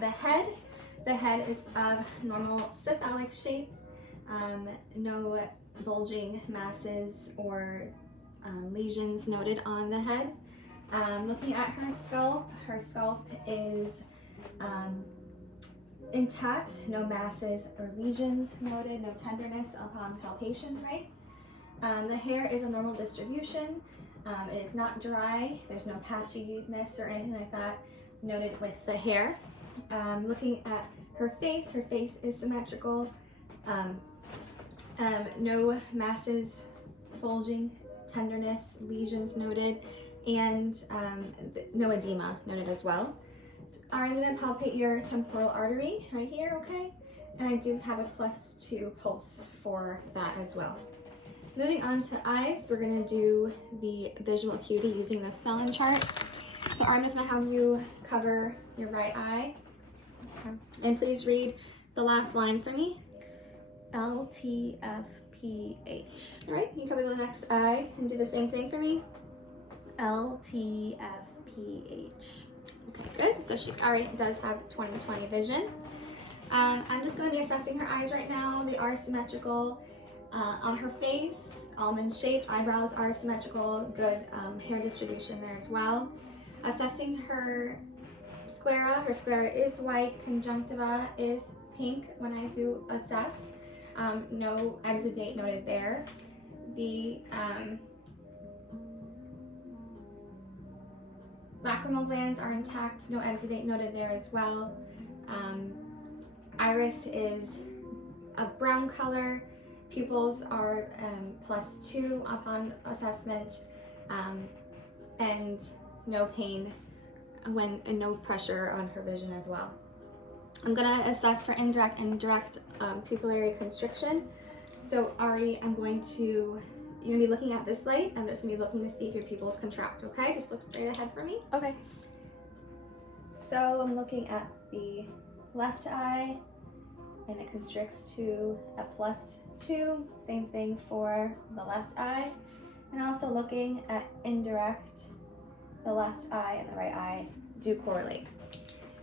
the head. The head is of normal cephalic shape, no bulging masses or lesions noted on the head. Looking at her scalp is intact, no masses or lesions noted, no tenderness upon palpation, right? The hair is a normal distribution. It is not dry. There's no patchiness or anything like that noted with the hair. Looking at her face is symmetrical. No masses, bulging, tenderness, lesions noted, and no edema noted as well. I'm going to palpate your temporal artery right here, okay? And I do have a +2 pulse for that as well. Moving on to eyes, we're going to do the visual acuity using the Selin chart. So I'm just going to have you cover your right eye. Okay. And please read the last line for me. LTFPH. All right, you cover the next eye and do the same thing for me. LTFPH. Okay, good. So she already does have 20/20 vision. I'm just going to be assessing her eyes right now. They are symmetrical. On her face, almond shaped, eyebrows are symmetrical, good hair distribution there as well. Assessing her sclera. Her sclera is white, conjunctiva is pink when I do assess. No exudate noted there. The lacrimal glands are intact, no exudate noted there as well. Iris is of brown color. Pupils are +2 upon assessment, and no pain and no pressure on her vision as well. I'm gonna assess for indirect and direct pupillary constriction. So Ari, you're gonna be looking at this light. I'm just gonna be looking to see if your pupils contract, okay? Just look straight ahead for me. Okay. So I'm looking at the left eye, and it constricts to a +2. Same thing for the left eye. And also looking at indirect, the left eye and the right eye do correlate.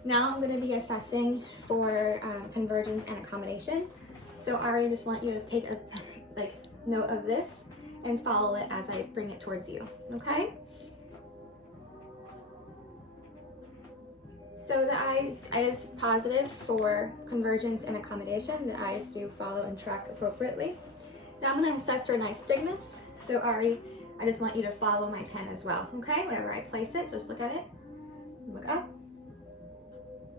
Now I'm going to be assessing for convergence and accommodation. So Ari, I just want you to take a note of this and follow it as I bring it towards you, okay? So the eye is positive for convergence and accommodation. The eyes do follow and track appropriately. Now I'm going to assess for nystagmus. So Ari, I just want you to follow my pen as well, okay? Whenever I place it, just look at it, look up,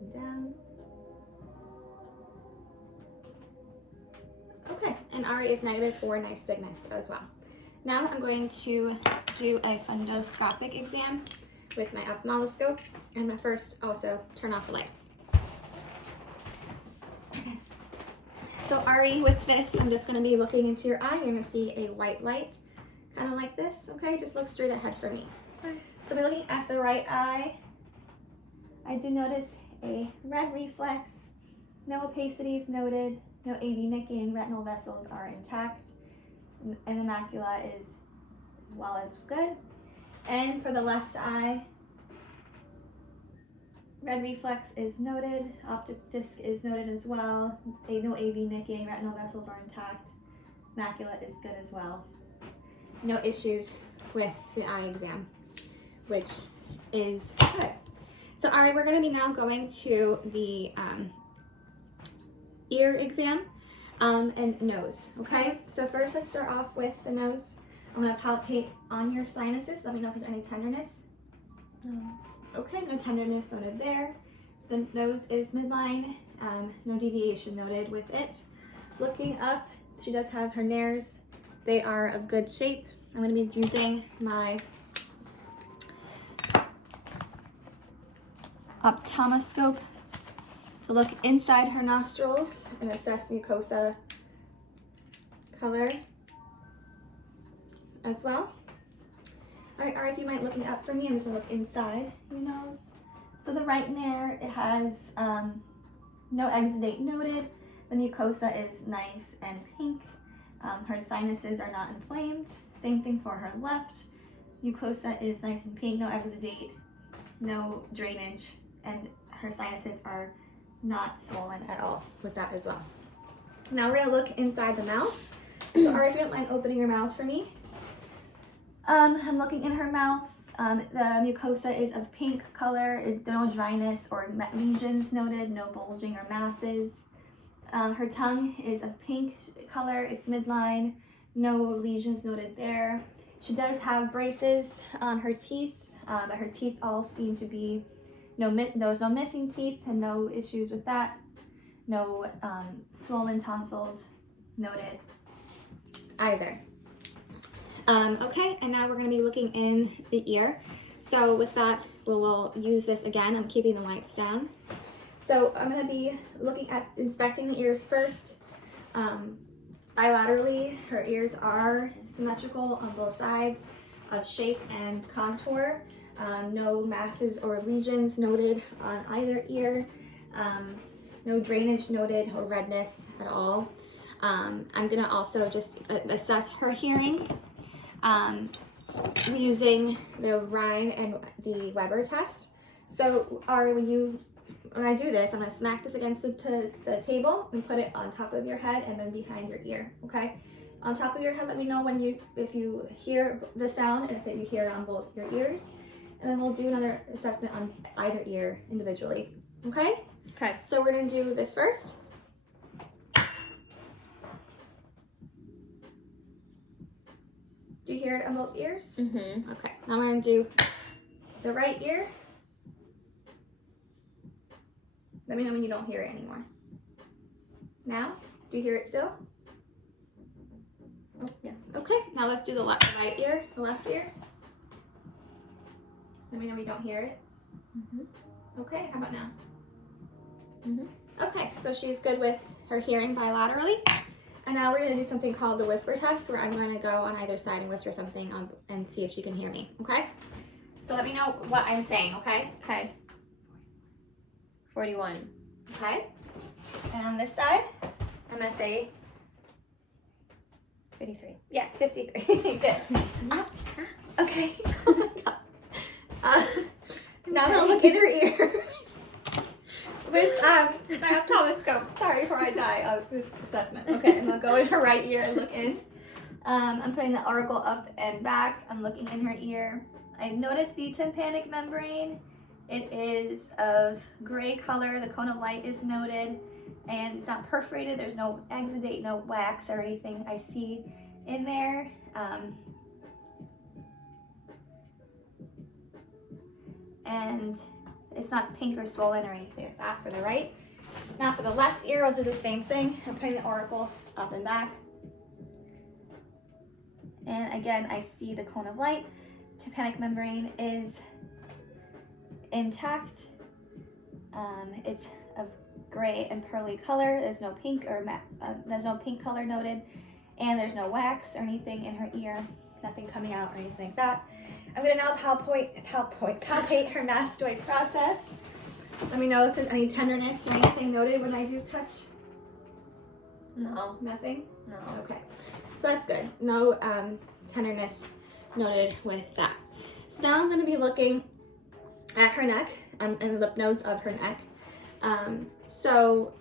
and down. Okay, and Ari is negative for nystagmus as well. Now I'm going to do a fundoscopic exam with my ophthalmoscope. I'm gonna first also turn off the lights. So Ari, with this, I'm just gonna be looking into your eye. You're gonna see a white light, kind of like this, okay? Just look straight ahead for me. Okay. So we're looking at the right eye. I do notice a red reflex, no opacities noted, no AV nicking, retinal vessels are intact, and the macula is well as good. And for the left eye, red reflex is noted, optic disc is noted as well, no AV nicking, retinal vessels are intact, macula is good as well. No issues with the eye exam, which is good. So Ari, we're going to be now going to the ear exam and nose, okay? So first let's start off with the nose. I'm going to palpate on your sinuses. Let me know if there's any tenderness. No. Okay, no tenderness noted there. The nose is midline, no deviation noted with it. Looking up, she does have her nares. They are of good shape. I'm going to be using my ophthalmoscope to look inside her nostrils and assess mucosa color as well. All right, if you mind looking up for me, I'm just gonna look inside your nose. So the right nare, it has no exudate noted. The mucosa is nice and pink. Her sinuses are not inflamed. Same thing for her left. Mucosa is nice and pink, no exudate, no drainage, and her sinuses are not swollen at all with that as well. Now we're gonna look inside the mouth. So Ari, if you don't mind opening your mouth for me. I'm looking in her mouth. The mucosa is of pink color, no dryness or lesions noted, no bulging or masses. Her tongue is of pink color, it's midline, no lesions noted there. She does have braces on her teeth, but her teeth all seem to be, there's no missing teeth and no issues with that. No swollen tonsils noted either. Okay, and now we're going to be looking in the ear. So with that, we'll use this again. I'm keeping the lights down. So I'm going to be looking at inspecting the ears first. Bilaterally, her ears are symmetrical on both sides of shape and contour. No masses or lesions noted on either ear. No drainage noted or redness at all. I'm going to also just assess her hearing using the Rhine and the Weber test. So Ari, when I do this, I'm going to smack this against the table and put it on top of your head and then behind your ear, okay? On top of your head, let me know if you hear the sound and if you hear it on both your ears. And then we'll do another assessment on either ear individually, okay? Okay. So we're going to do this first. Do you hear it on both ears? Mm-hmm. Okay, now I'm going to do the right ear. Let me know when you don't hear it anymore. Now, do you hear it still? Yeah. Okay, now let's do the right ear, the left ear. Let me know when you don't hear it. Mm-hmm. Okay, how about now? Mm-hmm. Okay, so she's good with her hearing bilaterally. And now we're going to do something called the whisper test, where I'm going to go on either side and whisper something and see if she can hear me, okay? So let me know what I'm saying, okay? Okay. 41. Okay. And on this side, I'm going to say, 53. yeah, 53. Good. Okay. Oh my God. Now I'm going to look in her ear with my ophthalmoscope. Sorry before I die of this assessment. Okay, I'm going to go in her right ear and look in. I'm putting the auricle up and back. I'm looking in her ear. I noticed the tympanic membrane. It is of gray color. The cone of light is noted, and it's not perforated. There's no exudate, no wax or anything I see in there. And it's not pink or swollen or anything like that for the right. Now for the left ear, I'll do the same thing. I'm putting the auricle up and back. And again, I see the cone of light. Tympanic membrane is intact. It's of gray and pearly color. There's no pink or there's no pink color noted, and there's no wax or anything in her ear. Nothing coming out or anything like that. I'm gonna now palpate her mastoid process. Let me know if there's any tenderness or anything noted when I do touch. No. Nothing? No. Okay, so that's good. No tenderness noted with that. So now I'm gonna be looking at her neck and the lymph nodes of her neck. So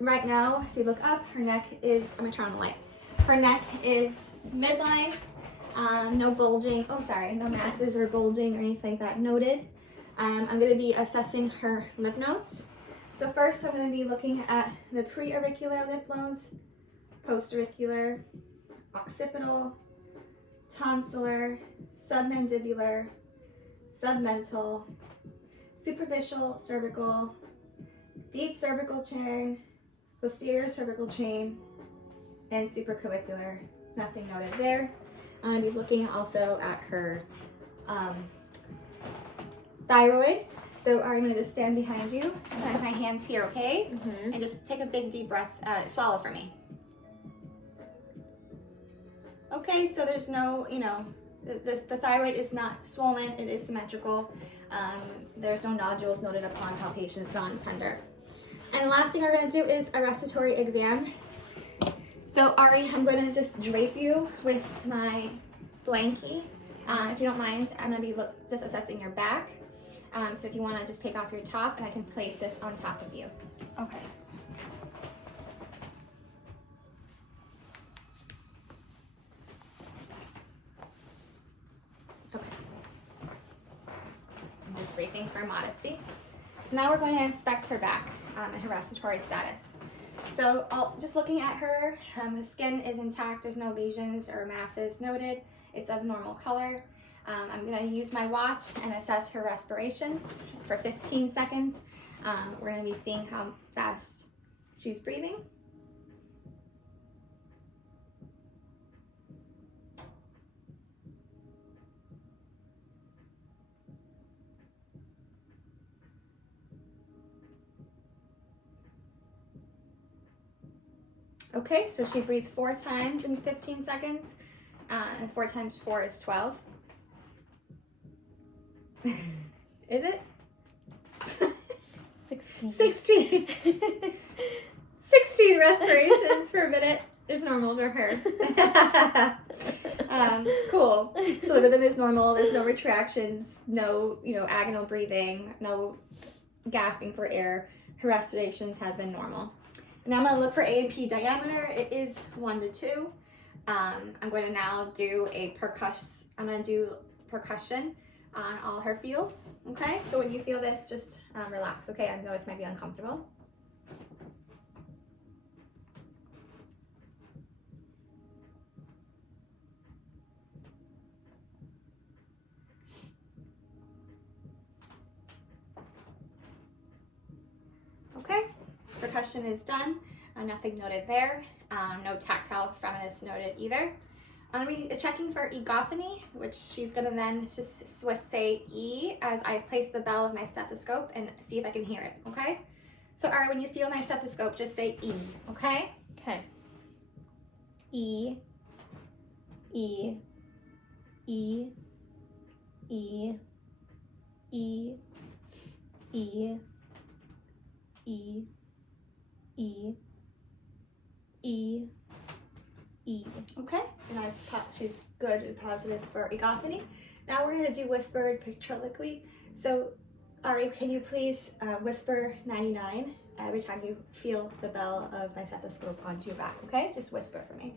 right now, if you look up, her neck is, I'm gonna turn on the light. Her neck is midline, no bulging, no masses or bulging or anything like that noted. I'm gonna be assessing her lymph nodes. So first I'm gonna be looking at the pre-auricular lymph nodes, post-auricular, occipital, tonsillar, submandibular, submental, superficial cervical, deep cervical chain, posterior cervical chain, and supraclavicular. Nothing noted there. I'm going to be looking also at her thyroid. So I'm going to just stand behind you and have my hands here, okay? Mm-hmm. And just take a big deep breath, swallow for me. Okay, so there's no, the thyroid is not swollen, it is symmetrical. There's no nodules noted upon palpation, it's non-tender. And the last thing we're going to do is a respiratory exam. So Ari, I'm going to just drape you with my blankie. If you don't mind, I'm going to be just assessing your back. So if you want to just take off your top, and I can place this on top of you. Okay. Okay. I'm just draping for modesty. Now we're going to inspect her back and her respiratory status. So just looking at her, the skin is intact. There's no lesions or masses noted. It's of normal color. I'm going to use my watch and assess her respirations for 15 seconds. We're going to be seeing how fast she's breathing. Okay, so she breathes 4 times in 15 seconds, and 4 times 4 is 12. Is it? 16. 16. 16 respirations per minute is normal for her. Cool. So the rhythm is normal. There's no retractions, no, agonal breathing, no gasping for air. Her respirations have been normal. Now I'm going to look for A and P diameter. It is 1 to 2. I'm going to now do percussion on all her fields. Okay, so when you feel this, just relax. Okay, I know this might be uncomfortable. Okay, percussion is done. Nothing noted there. No tactile firmness noted either. I'm going to be checking for egophony, which she's going to then just say E as I place the bell of my stethoscope and see if I can hear it, okay? So Ari, when you feel my stethoscope, just say E, okay? Okay. E. E. E. E. E. E. E. E. E. E. Okay, and she's good and positive for egophony. Now we're going to do whispered pictroloquy. So Ari, can you please whisper 99 every time you feel the bell of my stethoscope onto your back, okay? Just whisper for me.